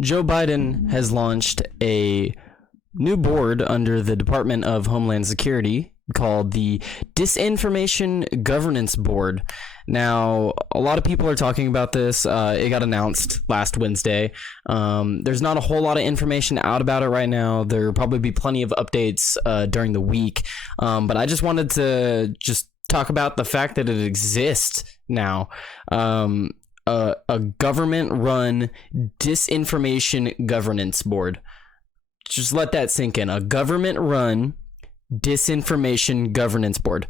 Joe Biden has launched a new board under the Department of Homeland Security called the Disinformation Governance Board. Now, a lot of people are talking about this. It got announced last Wednesday. There's not a whole lot of information out about it right now. There'll probably be plenty of updates during the week. But I just wanted to just talk about the fact that it exists now. A government-run Disinformation Governance Board. Just let that sink in. A government-run Disinformation Governance Board.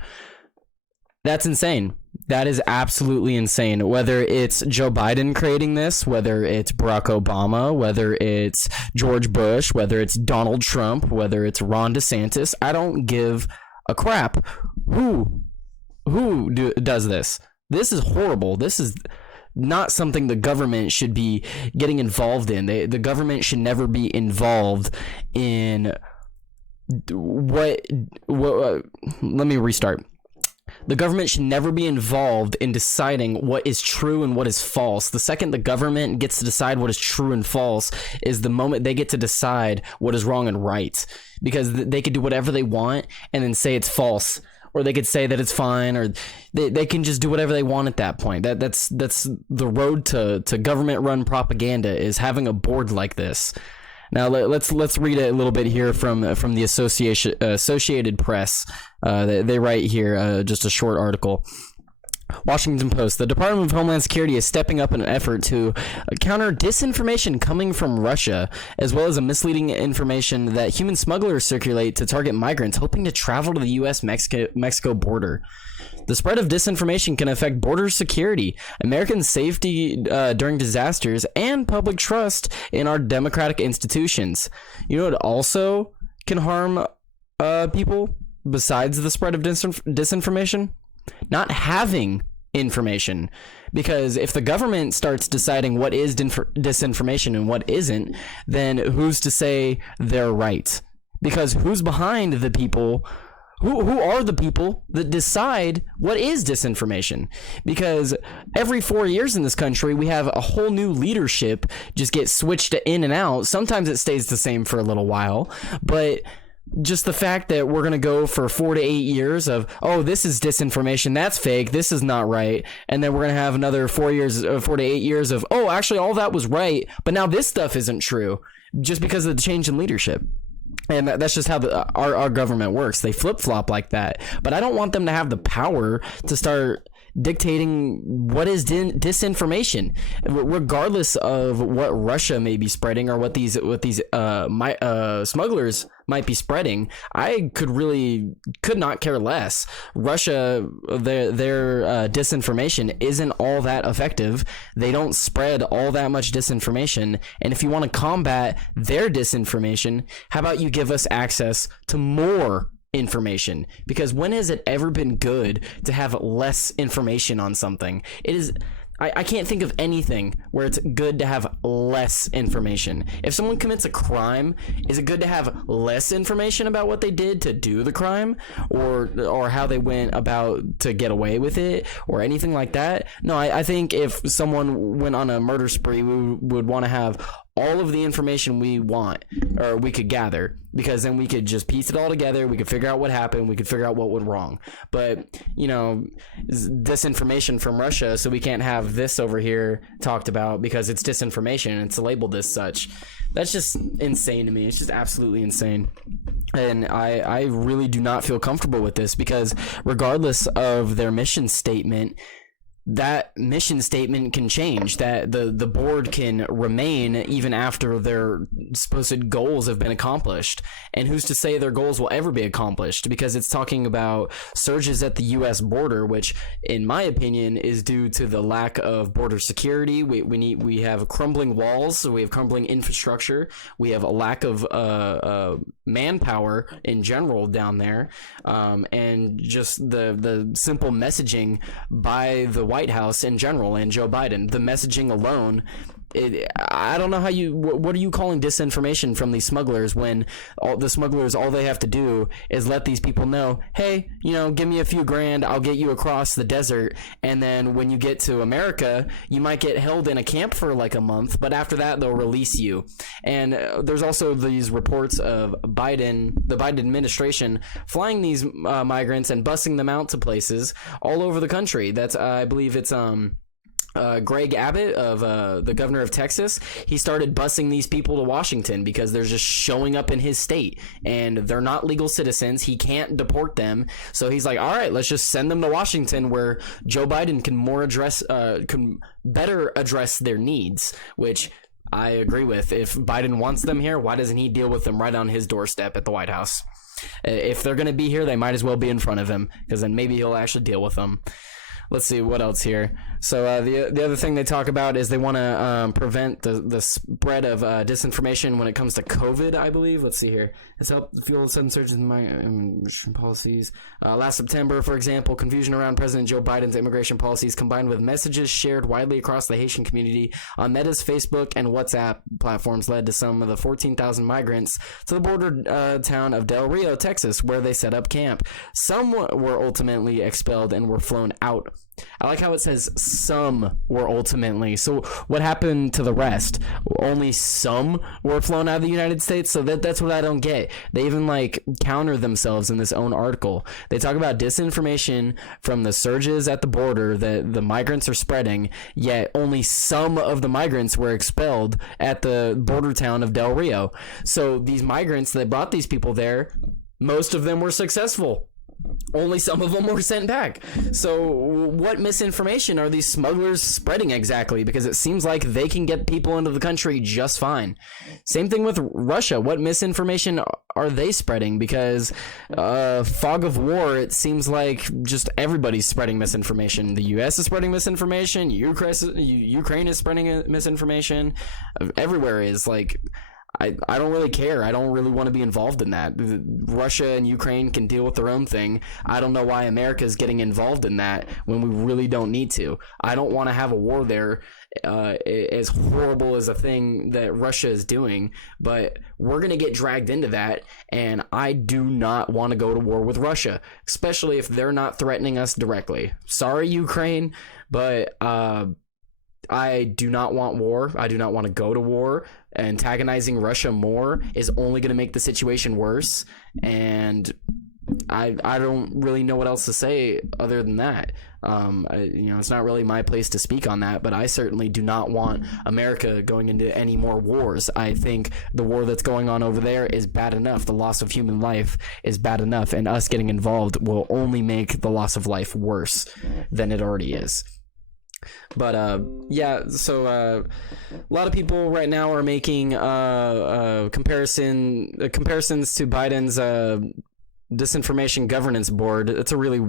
That's insane. That is absolutely insane. Whether it's Joe Biden creating this, whether it's Barack Obama, whether it's George Bush, whether it's Donald Trump, whether it's Ron DeSantis, I don't give a crap who does this. This is horrible. This is not something the government should be getting involved in. The government should never be involved in what let me restart. The government should never be involved in deciding what is true and what is false. The second the government gets to decide what is true and false is the moment they get to decide what is wrong and right, because they could do whatever they want and then say it's false, or they could say that it's fine, or they can just do whatever they want at that point. That's the road to government run propaganda, is having a board like this. Now let's read a little bit here from the Associated Press. They write here just a short article. Washington Post: the Department of Homeland Security is stepping up in an effort to counter disinformation coming from Russia, as well as a misleading information that human smugglers circulate to target migrants hoping to travel to the U.S.-Mexico border. The spread of disinformation can affect border security, American safety during disasters, and public trust in our democratic institutions. You know what also can harm people besides the spread of disinformation? Not having information. Because if the government starts deciding what is disinformation and what isn't, then who's to say they're right? Because who's behind the people? Who are the people that decide what is disinformation? Because every 4 years in this country, we have a whole new leadership just get switched in and out. Sometimes it stays the same for a little while, but just the fact that we're going to go for 4 to 8 years of, oh, this is disinformation, that's fake, this is not right. And then we're going to have another 4 to 8 years of, oh, actually all that was right, but now this stuff isn't true, just because of the change in leadership. And that's just how our government works. They flip-flop like that. But I don't want them to have the power to start dictating what is disinformation, regardless of what Russia may be spreading or what these smugglers might be spreading. I could not care less. Russia, their disinformation isn't all that effective. They don't spread all that much disinformation. And if you want to combat their disinformation, how about you give us access to more information? Because when has it ever been good to have less information on something? It is. I can't think of anything where it's good to have less information. If someone commits a crime, is it good to have less information about what they did to do the crime, or how they went about to get away with it, or anything like that? No, I think if someone went on a murder spree, we would want to have all of the information we want, or we could gather, because then we could just piece it all together. We could figure out what happened. We could figure out what went wrong. But, you know, disinformation from Russia, so we can't have this over here talked about because it's disinformation and it's labeled as such. That's just insane to me. It's just absolutely insane. And I really do not feel comfortable with this, because regardless of their mission statement, that mission statement can change, that the board can remain even after their supposed goals have been accomplished. And who's to say their goals will ever be accomplished? Because it's talking about surges at the U.S. border, which in my opinion is due to the lack of border security. We have crumbling walls, so we have crumbling infrastructure, we have a lack of manpower in general down there, and just the simple messaging by the White House in general and Joe Biden. The messaging alone I don't know how what are you calling disinformation from these smugglers when all they have to do is let these people know, hey, give me a few grand, I'll get you across the desert, and then when you get to America, you might get held in a camp for like a month, but after that they'll release you. And there's also these reports of the Biden administration flying these migrants and bussing them out to places all over the country. That's I believe it's Greg Abbott of the governor of Texas. He started busing these people to Washington because they're just showing up in his state and they're not legal citizens. He can't deport them, so he's like, all right, let's just send them to Washington where Joe Biden can better address their needs, which I agree with. If Biden wants them here, why doesn't he deal with them right on his doorstep at the White House? If they're going to be here, they might as well be in front of him, because then maybe he'll actually deal with them. Let's see what else here. So the other thing they talk about is they want to prevent the spread of disinformation when it comes to COVID, I believe. Let's see here. It's helped fuel sudden surges in immigration policies. Last September, for example, confusion around President Joe Biden's immigration policies combined with messages shared widely across the Haitian community on Meta's Facebook and WhatsApp platforms led to some of the 14,000 migrants to the border town of Del Rio, Texas, where they set up camp. Some were ultimately expelled and were flown out. I like how it says some were ultimately. So what happened to the rest? Only some were flown out of the United States? So that's what I don't get. They even counter themselves in this own article. They talk about disinformation from the surges at the border that the migrants are spreading, yet only some of the migrants were expelled at the border town of Del Rio. So these migrants that brought these people there, most of them were successful. Only some of them were sent back. So what misinformation are these smugglers spreading exactly? Because it seems like they can get people into the country just fine. Same thing with Russia. What misinformation are they spreading? Because fog of war, it seems like just everybody's spreading misinformation. The US is spreading misinformation. Ukraine is spreading misinformation. Everywhere is I don't really care. I don't really want to be involved in that. Russia and Ukraine can deal with their own thing. I don't know why America is getting involved in that when we really don't need to. I don't want to have a war there, as horrible as a thing that Russia is doing, but we're going to get dragged into that, and I do not want to go to war with Russia, especially if they're not threatening us directly. Sorry, Ukraine, but I do not want war. I do not want to go to war. Antagonizing Russia more is only going to make the situation worse, and I don't really know what else to say other than that. It's not really my place to speak on that, but I certainly do not want America going into any more wars. I think the war that's going on over there is bad enough. The loss of human life is bad enough, and us getting involved will only make the loss of life worse than it already is. But so a lot of people right now are making comparisons to Biden's Disinformation Governance Board. It's a really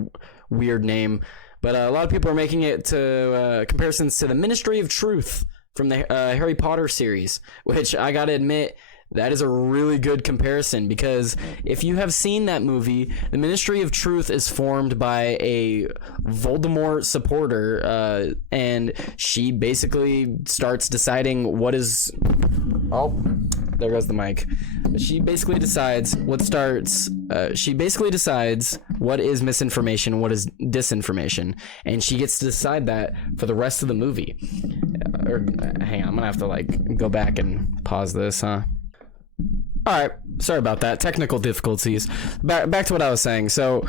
weird name, but a lot of people are making it to comparisons to the Ministry of Truth from the Harry Potter series, which I gotta admit, that is a really good comparison, because if you have seen that movie, the Ministry of Truth is formed by a Voldemort supporter, and she basically starts deciding what is... Oh, there goes the mic. She basically decides what is misinformation, what is disinformation, and she gets to decide that for the rest of the movie. Hang on, I'm gonna have to go back and pause this, huh? All right, sorry about that. Technical difficulties. Back to what I was saying. So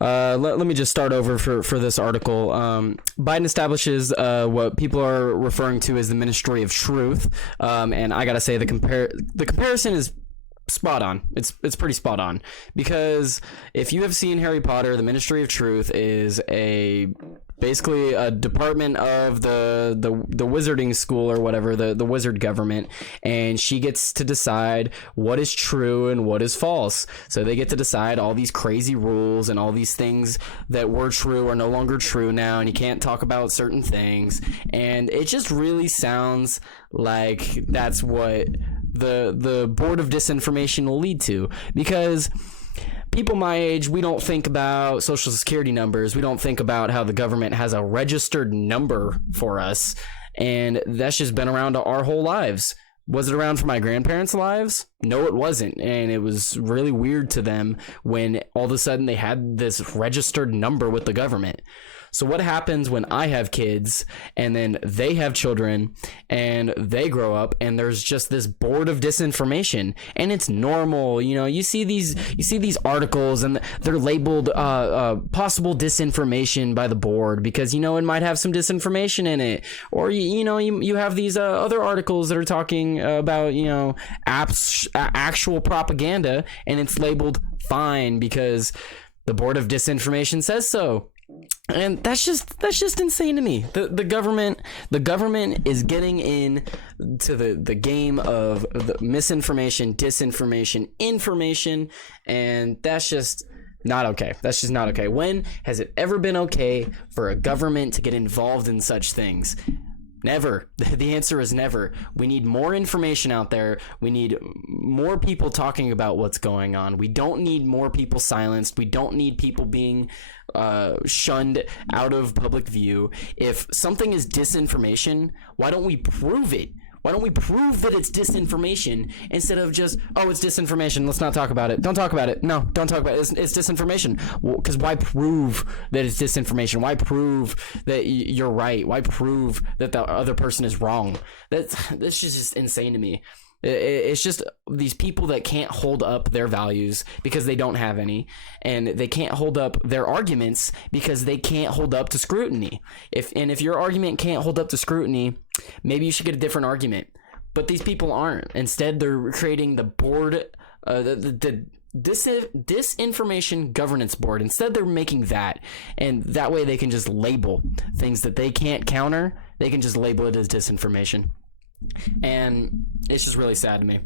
let me just start over for this article. Biden establishes what people are referring to as the Ministry of Truth, and I gotta say the comparison is spot on. It's pretty spot on, because if you have seen Harry Potter, the Ministry of Truth is basically a department of the wizarding school or whatever, the wizard government, and she gets to decide what is true and what is false. So they get to decide all these crazy rules and all these things that were true are no longer true now, and you can't talk about certain things, and it just really sounds like that's what the Board of Disinformation will lead to, because people my age, we don't think about social security numbers. We don't think about how the government has a registered number for us, and that's just been around our whole lives. Was it around for my grandparents' lives? No, it wasn't. And it was really weird to them when all of a sudden they had this registered number with the government. So what happens when I have kids and then they have children and they grow up and there's just this board of disinformation, and it's normal. You know, you see these articles and they're labeled possible disinformation by the board because, you know, it might have some disinformation in it. Or, you have these other articles that are talking about, actual propaganda, and it's labeled fine because the board of disinformation says so. And that's just insane to me. The government is getting in to the game of the misinformation, disinformation, information, and that's just not okay. That's just not okay. When has it ever been okay for a government to get involved in such things? Never. The answer is never. We need more information out there. We need more people talking about what's going on. We don't need more people silenced. We don't need people being shunned out of public view. If something is disinformation, why don't we prove it? Why don't we prove that it's disinformation instead of just, oh, it's disinformation, let's not talk about it. Don't talk about it. No, don't talk about it. It's disinformation. Because why prove that it's disinformation? Why prove that you're right? Why prove that the other person is wrong? That's just insane to me. It's just these people that can't hold up their values because they don't have any, and they can't hold up their arguments because they can't hold up to scrutiny. If your argument can't hold up to scrutiny, maybe you should get a different argument. But these people aren't. Instead, they're creating the board, the Disinformation Governance Board. Instead, they're making that, and that way they can just label things that they can't counter. They can just label it as disinformation. And it's just really sad to me.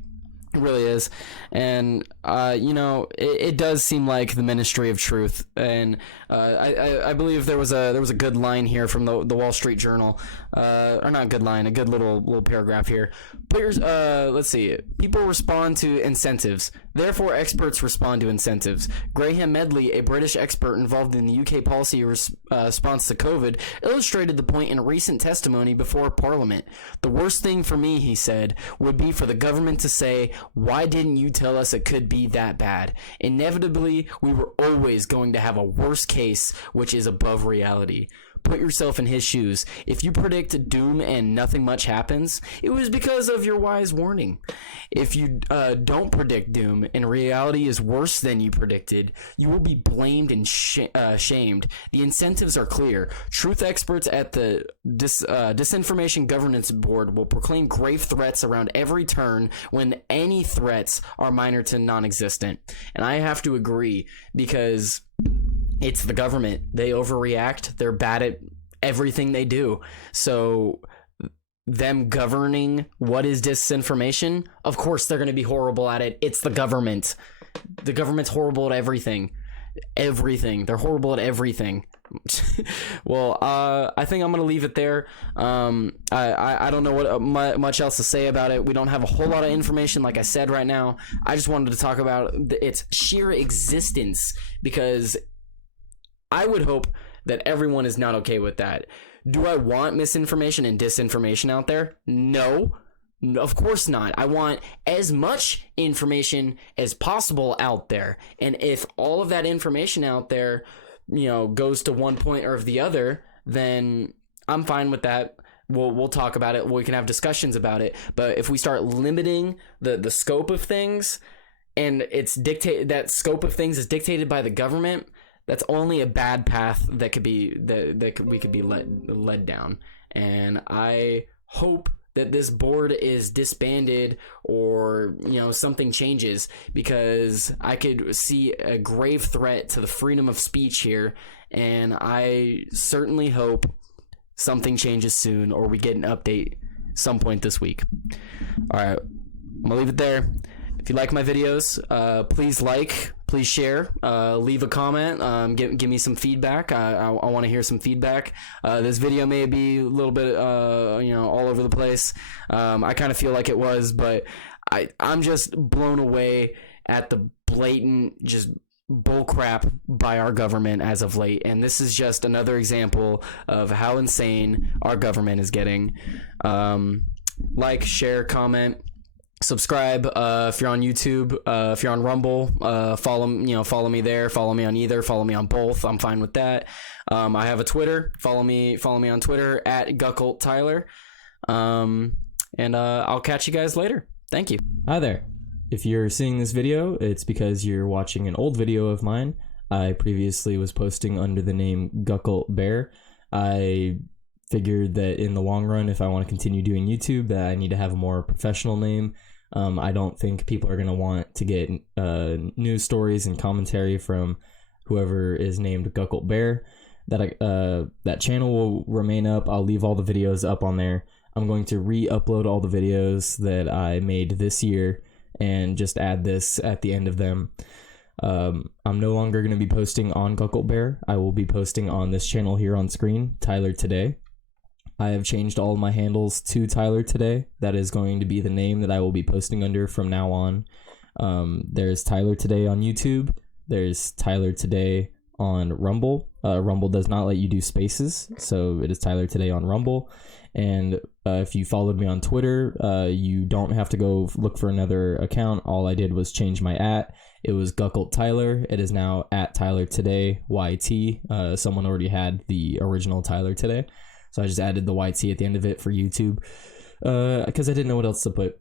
It really is. And it does seem like the Ministry of Truth. And I believe there was a good line here from the Wall Street Journal, or not a good line, a good little paragraph here. Let's see. People respond to incentives. Therefore, experts respond to incentives. Graham Medley, a British expert involved in the UK policy response to COVID, illustrated the point in a recent testimony before Parliament. The worst thing for me, he said, would be for the government to say, why didn't you tell us it could be that bad? Inevitably, we were always going to have a worst case, which is above reality. Put yourself in his shoes. If you predict doom and nothing much happens, it was because of your wise warning. If you don't predict doom and reality is worse than you predicted, you will be blamed and shamed. The incentives are clear. Truth experts at the Disinformation Governance Board will proclaim grave threats around every turn when any threats are minor to non-existent. And I have to agree, because it's the government. They overreact. They're bad at everything they do. So them governing what is disinformation, of course they're going to be horrible at it. It's the government. The government's horrible at everything. Everything. They're horrible at everything. Well, I think I'm going to leave it there. I don't know what much else to say about it. We don't have a whole lot of information, like I said right now. I just wanted to talk about its sheer existence, because I would hope that everyone is not okay with that. Do I want misinformation and disinformation out there? No, of course not. I want as much information as possible out there. And if all of that information out there, goes to one point or the other, then I'm fine with that. We'll talk about it. We can have discussions about it. But if we start limiting the scope of things, and that scope of things is dictated by the government, that's only a bad path that we could be led down. And I hope that this board is disbanded, or something changes, because I could see a grave threat to the freedom of speech here, and I certainly hope something changes soon, or we get an update some point this week. All right, I'm gonna leave it there. If you like my videos, please share, leave a comment, give me some feedback. I want to hear some feedback. This video may be a little bit, all over the place. I kind of feel like it was, but I'm just blown away at the blatant just bullcrap by our government as of late, and this is just another example of how insane our government is getting. Like, share, comment, subscribe. If you're on YouTube, if you're on Rumble, follow me there. Follow me on either. Follow me on both. I'm fine with that. I have a Twitter. Follow me on Twitter at Gukuhlt Tyler. And I'll catch you guys later. Thank you. Hi there. If you're seeing this video, it's because you're watching an old video of mine. I previously was posting under the name Gukuhlt Bear. I figured that in the long run, if I want to continue doing YouTube, that I need to have a more professional name. I don't think people are going to want to get news stories and commentary from whoever is named Gukuhlt Bear. That channel will remain up. I'll leave all the videos up on there. I'm going to re-upload all the videos that I made this year and just add this at the end of them. I'm no longer going to be posting on Gukuhlt Bear. I will be posting on this channel here on screen, Tyler Today. I have changed all of my handles to Tyler Today. That is going to be the name that I will be posting under from now on. There's Tyler Today on YouTube. There's Tyler Today on Rumble. Rumble does not let you do spaces, so it is Tyler Today on Rumble. And if you followed me on Twitter, you don't have to go look for another account. All I did was change my @. It was Gukuhlt Tyler. It is now @Tyler Today YT. Someone already had the original Tyler Today, so I just added the YT at the end of it for YouTube because I didn't know what else to put.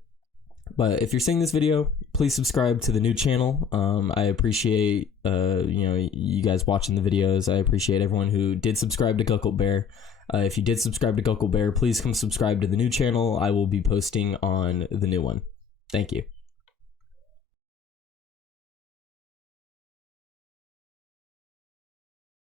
But if you're seeing this video, please subscribe to the new channel. I appreciate you guys watching the videos. I appreciate everyone who did subscribe to Gukuhlt Bear. If you did subscribe to Gukuhlt Bear, please come subscribe to the new channel. I will be posting on the new one. Thank you.